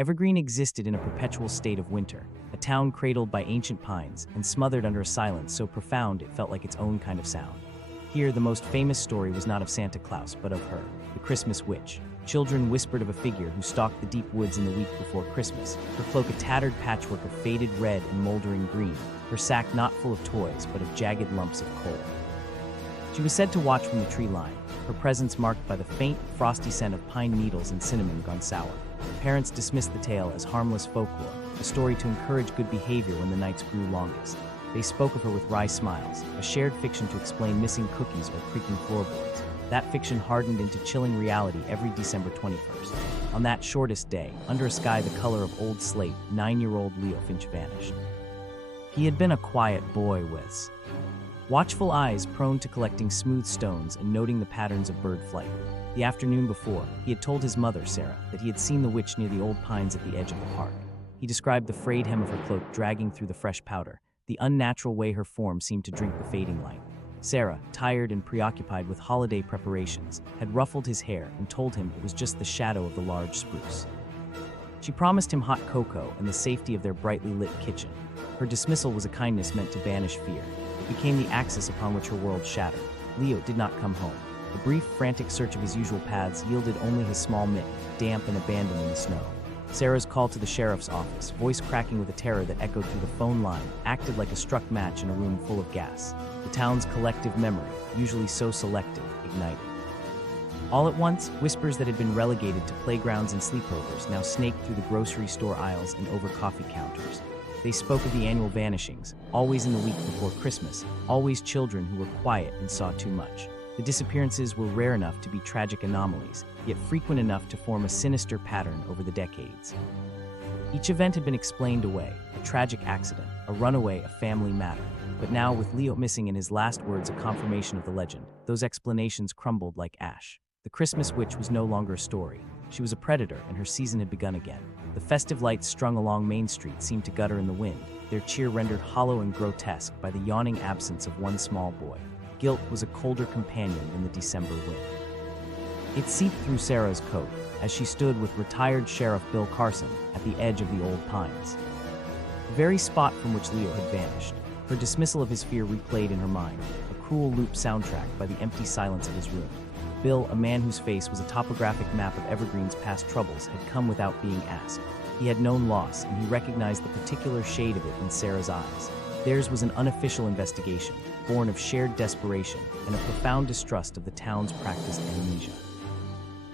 Evergreen existed in a perpetual state of winter, a town cradled by ancient pines and smothered under a silence so profound it felt like its own kind of sound. Here, the most famous story was not of Santa Claus, but of her, the Christmas witch. Children whispered of a figure who stalked the deep woods in the week before Christmas, her cloak a tattered patchwork of faded red and moldering green, her sack not full of toys, but of jagged lumps of coal. She was said to watch from the tree line, her presence marked by the faint, frosty scent of pine needles and cinnamon gone sour. Parents dismissed the tale as harmless folklore, a story to encourage good behavior when the nights grew longest. They spoke of her with wry smiles, a shared fiction to explain missing cookies or creaking floorboards. That fiction hardened into chilling reality every December 21st. On that shortest day, under a sky the color of old slate, 9-year-old Leo Finch vanished. He had been a quiet boy with watchful eyes prone to collecting smooth stones and noting the patterns of bird flight. The afternoon before, he had told his mother, Sarah, that he had seen the witch near the old pines at the edge of the park. He described the frayed hem of her cloak dragging through the fresh powder, the unnatural way her form seemed to drink the fading light. Sarah, tired and preoccupied with holiday preparations, had ruffled his hair and told him it was just the shadow of the large spruce. She promised him hot cocoa and the safety of their brightly lit kitchen. Her dismissal was a kindness meant to banish fear. It became the axis upon which her world shattered. Leo did not come home. A brief, frantic search of his usual paths yielded only his small mitten, damp and abandoned in the snow. Sarah's call to the sheriff's office, voice cracking with a terror that echoed through the phone line, acted like a struck match in a room full of gas. The town's collective memory, usually so selective, ignited. All at once, whispers that had been relegated to playgrounds and sleepovers now snaked through the grocery store aisles and over coffee counters. They spoke of the annual vanishings, always in the week before Christmas, always children who were quiet and saw too much. The disappearances were rare enough to be tragic anomalies, yet frequent enough to form a sinister pattern over the decades. Each event had been explained away, a tragic accident, a runaway, a family matter. But now, with Leo missing and his last words a confirmation of the legend, those explanations crumbled like ash. The Christmas witch was no longer a story. She was a predator, and her season had begun again. The festive lights strung along Main Street seemed to gutter in the wind, their cheer rendered hollow and grotesque by the yawning absence of one small boy. Guilt was a colder companion in the December wind. It seeped through Sarah's coat as she stood with retired Sheriff Bill Carson at the edge of the old pines. The very spot from which Leo had vanished. Her dismissal of his fear replayed in her mind, a cruel loop soundtrack by the empty silence of his room. Bill, a man whose face was a topographic map of Evergreen's past troubles, had come without being asked. He had known loss, and he recognized the particular shade of it in Sarah's eyes. Theirs was an unofficial investigation, born of shared desperation and a profound distrust of the town's practiced amnesia.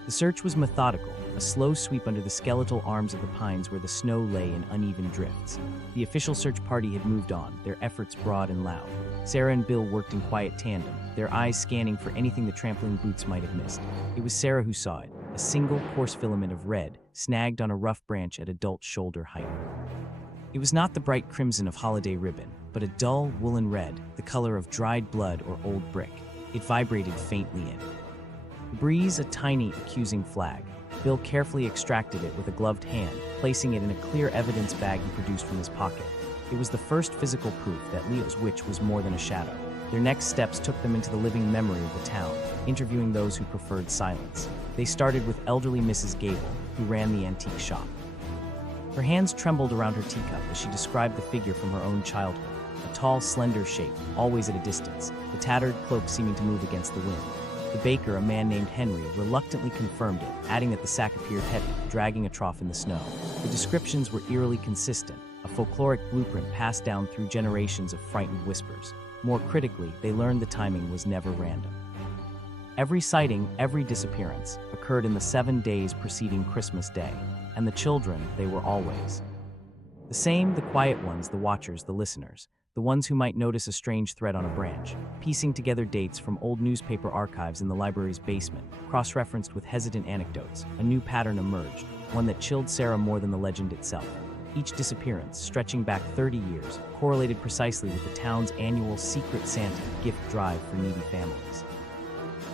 The search was methodical, a slow sweep under the skeletal arms of the pines where the snow lay in uneven drifts. The official search party had moved on, their efforts broad and loud. Sarah and Bill worked in quiet tandem, their eyes scanning for anything the trampling boots might have missed. It was Sarah who saw it, a single coarse filament of red, snagged on a rough branch at adult shoulder height. It was not the bright crimson of holiday ribbon, but a dull woolen red, the color of dried blood or old brick. It vibrated faintly in the breeze, a tiny, accusing flag. Bill carefully extracted it with a gloved hand, placing it in a clear evidence bag he produced from his pocket. It was the first physical proof that Leo's witch was more than a shadow. Their next steps took them into the living memory of the town, interviewing those who preferred silence. They started with elderly Mrs. Gable, who ran the antique shop. Her hands trembled around her teacup as she described the figure from her own childhood. A tall, slender shape, always at a distance, the tattered cloak seeming to move against the wind. The baker, a man named Henry, reluctantly confirmed it, adding that the sack appeared heavy, dragging a trough in the snow. The descriptions were eerily consistent, a folkloric blueprint passed down through generations of frightened whispers. More critically, they learned the timing was never random. Every sighting, every disappearance, occurred in the 7 days preceding Christmas Day, and the children, they were always the same, the quiet ones, the watchers, the listeners, the ones who might notice a strange thread on a branch, piecing together dates from old newspaper archives in the library's basement, cross-referenced with hesitant anecdotes. A new pattern emerged, one that chilled Sarah more than the legend itself. Each disappearance, stretching back 30 years, correlated precisely with the town's annual Secret Santa gift drive for needy families.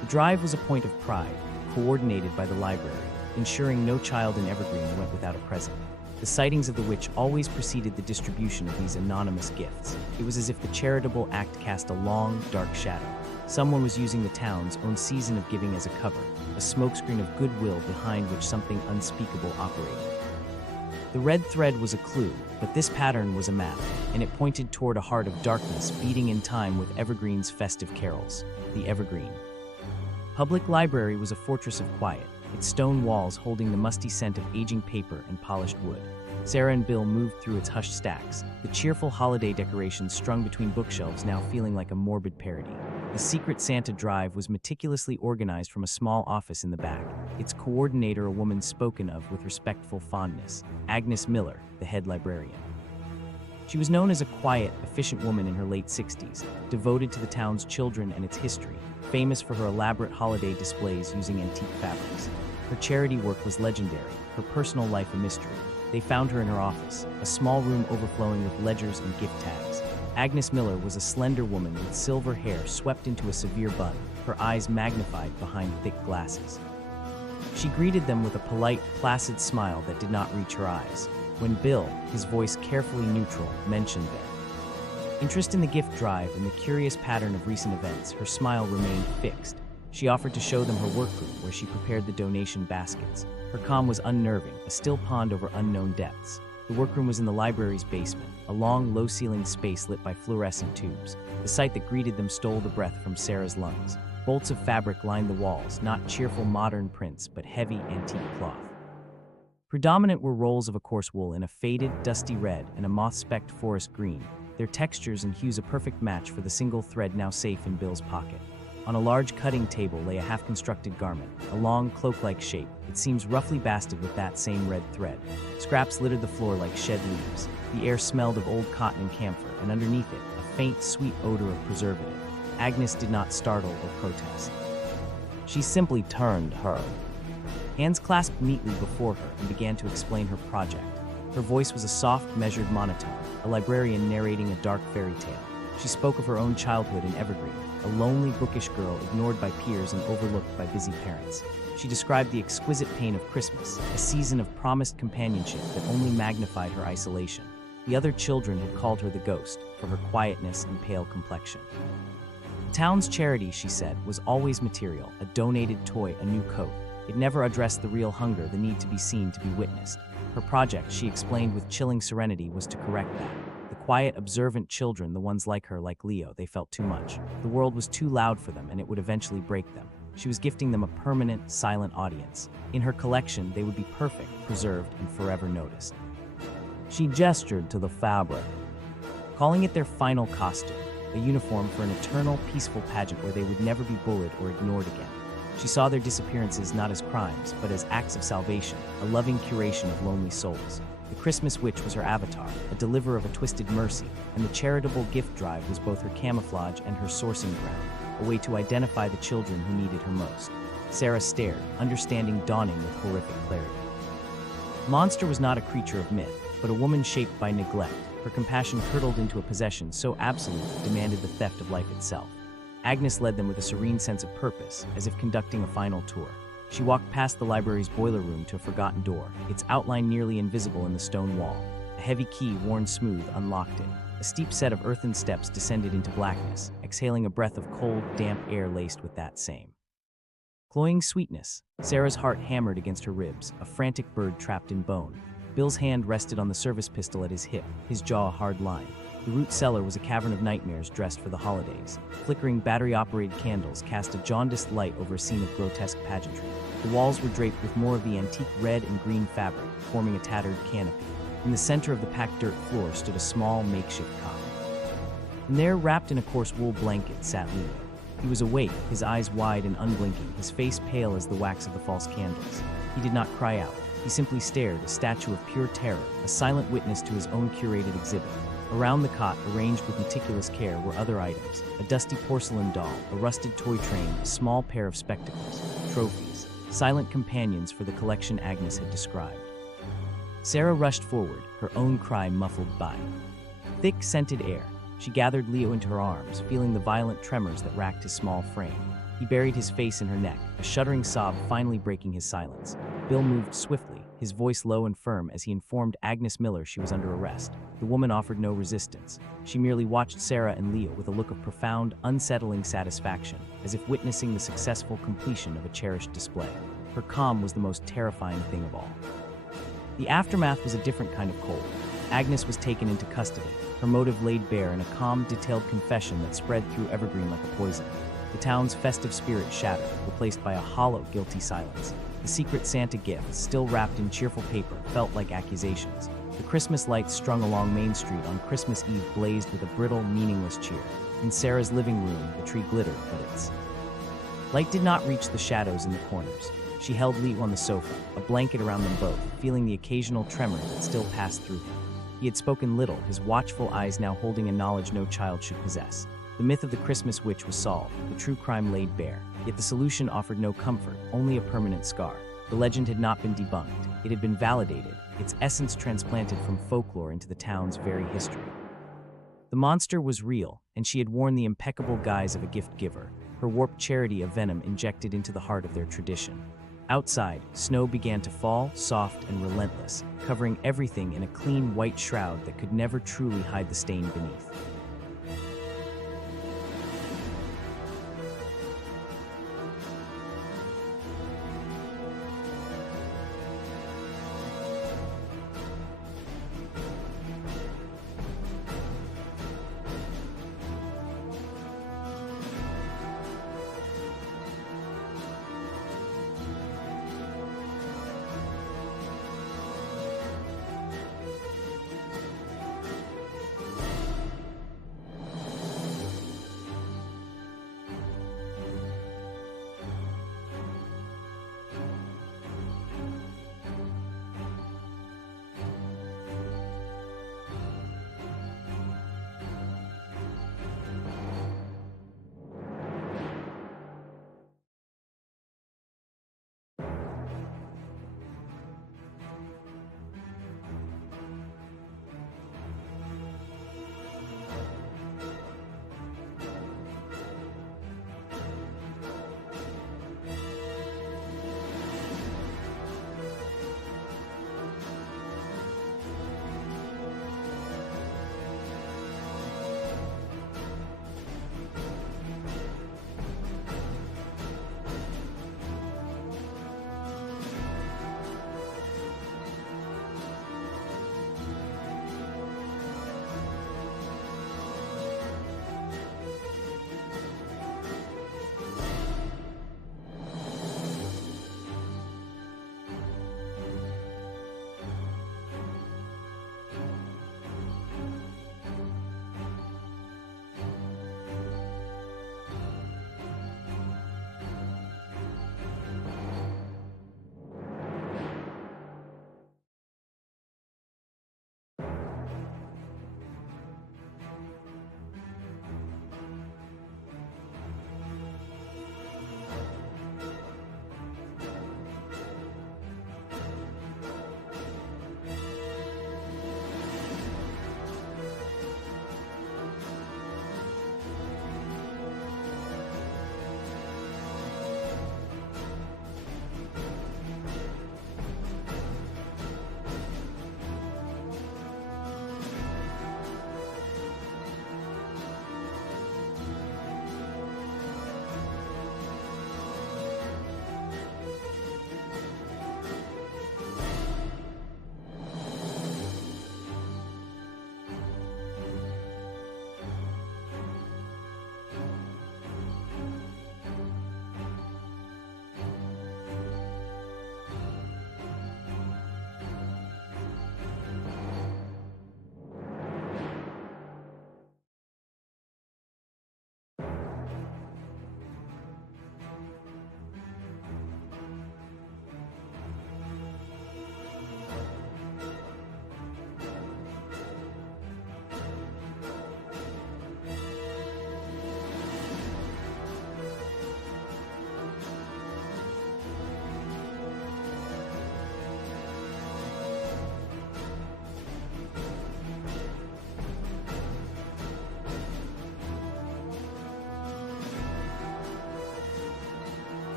The drive was a point of pride, coordinated by the library, ensuring no child in Evergreen went without a present. The sightings of the witch always preceded the distribution of these anonymous gifts. It was as if the charitable act cast a long, dark shadow. Someone was using the town's own season of giving as a cover, a smokescreen of goodwill behind which something unspeakable operated. The red thread was a clue, but this pattern was a map, and it pointed toward a heart of darkness beating in time with Evergreen's festive carols. The Evergreen. Public Library was a fortress of quiet, its stone walls holding the musty scent of aging paper and polished wood. Sarah and Bill moved through its hushed stacks, the cheerful holiday decorations strung between bookshelves now feeling like a morbid parody. The Secret Santa drive was meticulously organized from a small office in the back, its coordinator a woman spoken of with respectful fondness, Agnes Miller, the head librarian. She was known as a quiet, efficient woman in her late 60s, devoted to the town's children and its history, famous for her elaborate holiday displays using antique fabrics. Her charity work was legendary, her personal life a mystery. They found her in her office, a small room overflowing with ledgers and gift tags. Agnes Miller was a slender woman with silver hair swept into a severe bun, her eyes magnified behind thick glasses. She greeted them with a polite, placid smile that did not reach her eyes. When Bill, his voice carefully neutral, mentioned their interest in the gift drive and the curious pattern of recent events, her smile remained fixed. She offered to show them her workroom where she prepared the donation baskets. Her calm was unnerving, a still pond over unknown depths. The workroom was in the library's basement, a long, low-ceilinged space lit by fluorescent tubes. The sight that greeted them stole the breath from Sarah's lungs. Bolts of fabric lined the walls, not cheerful modern prints, but heavy antique cloth. Predominant were rolls of a coarse wool in a faded, dusty red and a moth-specked forest green, their textures and hues a perfect match for the single thread now safe in Bill's pocket. On a large cutting table lay a half-constructed garment, a long, cloak-like shape. It seems roughly basted with that same red thread. Scraps littered the floor like shed leaves. The air smelled of old cotton and camphor, and underneath it, a faint, sweet odor of preservative. Agnes did not startle or protest. She simply turned her hands clasped neatly before her and began to explain her project. Her voice was a soft, measured monotone, a librarian narrating a dark fairy tale. She spoke of her own childhood in Evergreen, a lonely, bookish girl ignored by peers and overlooked by busy parents. She described the exquisite pain of Christmas, a season of promised companionship that only magnified her isolation. The other children had called her the ghost for her quietness and pale complexion. The town's charity, she said, was always material, a donated toy, a new coat. It never addressed the real hunger, the need to be seen, to be witnessed. Her project, she explained with chilling serenity, was to correct that. The quiet, observant children, the ones like her, like Leo, they felt too much. The world was too loud for them, and it would eventually break them. She was gifting them a permanent, silent audience. In her collection, they would be perfect, preserved, and forever noticed. She gestured to the fabric, calling it their final costume, a uniform for an eternal, peaceful pageant where they would never be bullied or ignored again. She saw their disappearances not as crimes, but as acts of salvation, a loving curation of lonely souls. The Christmas witch was her avatar, a deliverer of a twisted mercy, and the charitable gift drive was both her camouflage and her sourcing ground, a way to identify the children who needed her most. Sarah stared, understanding dawning with horrific clarity. Monster was not a creature of myth, but a woman shaped by neglect. Her compassion curdled into a possession so absolute it demanded the theft of life itself. Agnes led them with a serene sense of purpose, as if conducting a final tour. She walked past the library's boiler room to a forgotten door, its outline nearly invisible in the stone wall. A heavy key, worn smooth, unlocked it. A steep set of earthen steps descended into blackness, exhaling a breath of cold, damp air laced with that same cloying sweetness. Sarah's heart hammered against her ribs, a frantic bird trapped in bone. Bill's hand rested on the service pistol at his hip, his jaw a hard line. The root cellar was a cavern of nightmares dressed for the holidays. Flickering battery-operated candles cast a jaundiced light over a scene of grotesque pageantry. The walls were draped with more of the antique red and green fabric, forming a tattered canopy. In the center of the packed dirt floor stood a small, makeshift cot. And there, wrapped in a coarse wool blanket, sat Leo. He was awake, his eyes wide and unblinking, his face pale as the wax of the false candles. He did not cry out. He simply stared, a statue of pure terror, a silent witness to his own curated exhibit. Around the cot, arranged with meticulous care, were other items: a dusty porcelain doll, a rusted toy train, a small pair of spectacles, trophies, silent companions for the collection Agnes had described. Sarah rushed forward, her own cry muffled by thick, scented air. She gathered Leo into her arms, feeling the violent tremors that racked his small frame. He buried his face in her neck, a shuddering sob finally breaking his silence. Bill moved swiftly, his voice low and firm as he informed Agnes Miller she was under arrest. The woman offered no resistance. She merely watched Sarah and Leo with a look of profound, unsettling satisfaction, as if witnessing the successful completion of a cherished display. Her calm was the most terrifying thing of all. The aftermath was a different kind of cold. Agnes was taken into custody, her motive laid bare in a calm, detailed confession that spread through Evergreen like a poison. The town's festive spirit shattered, replaced by a hollow, guilty silence. The secret Santa gift, still wrapped in cheerful paper, felt like accusations. The Christmas lights strung along Main Street on Christmas Eve blazed with a brittle, meaningless cheer. In Sarah's living room, the tree glittered, but its light did not reach the shadows in the corners. She held Leo on the sofa, a blanket around them both, feeling the occasional tremor that still passed through him. He had spoken little, his watchful eyes now holding a knowledge no child should possess. The myth of the Christmas witch was solved, the true crime laid bare. Yet the solution offered no comfort, only a permanent scar. The legend had not been debunked. It had been validated, its essence transplanted from folklore into the town's very history. The monster was real, and she had worn the impeccable guise of a gift giver, her warped charity a venom injected into the heart of their tradition. Outside, snow began to fall, soft and relentless, covering everything in a clean white shroud that could never truly hide the stain beneath.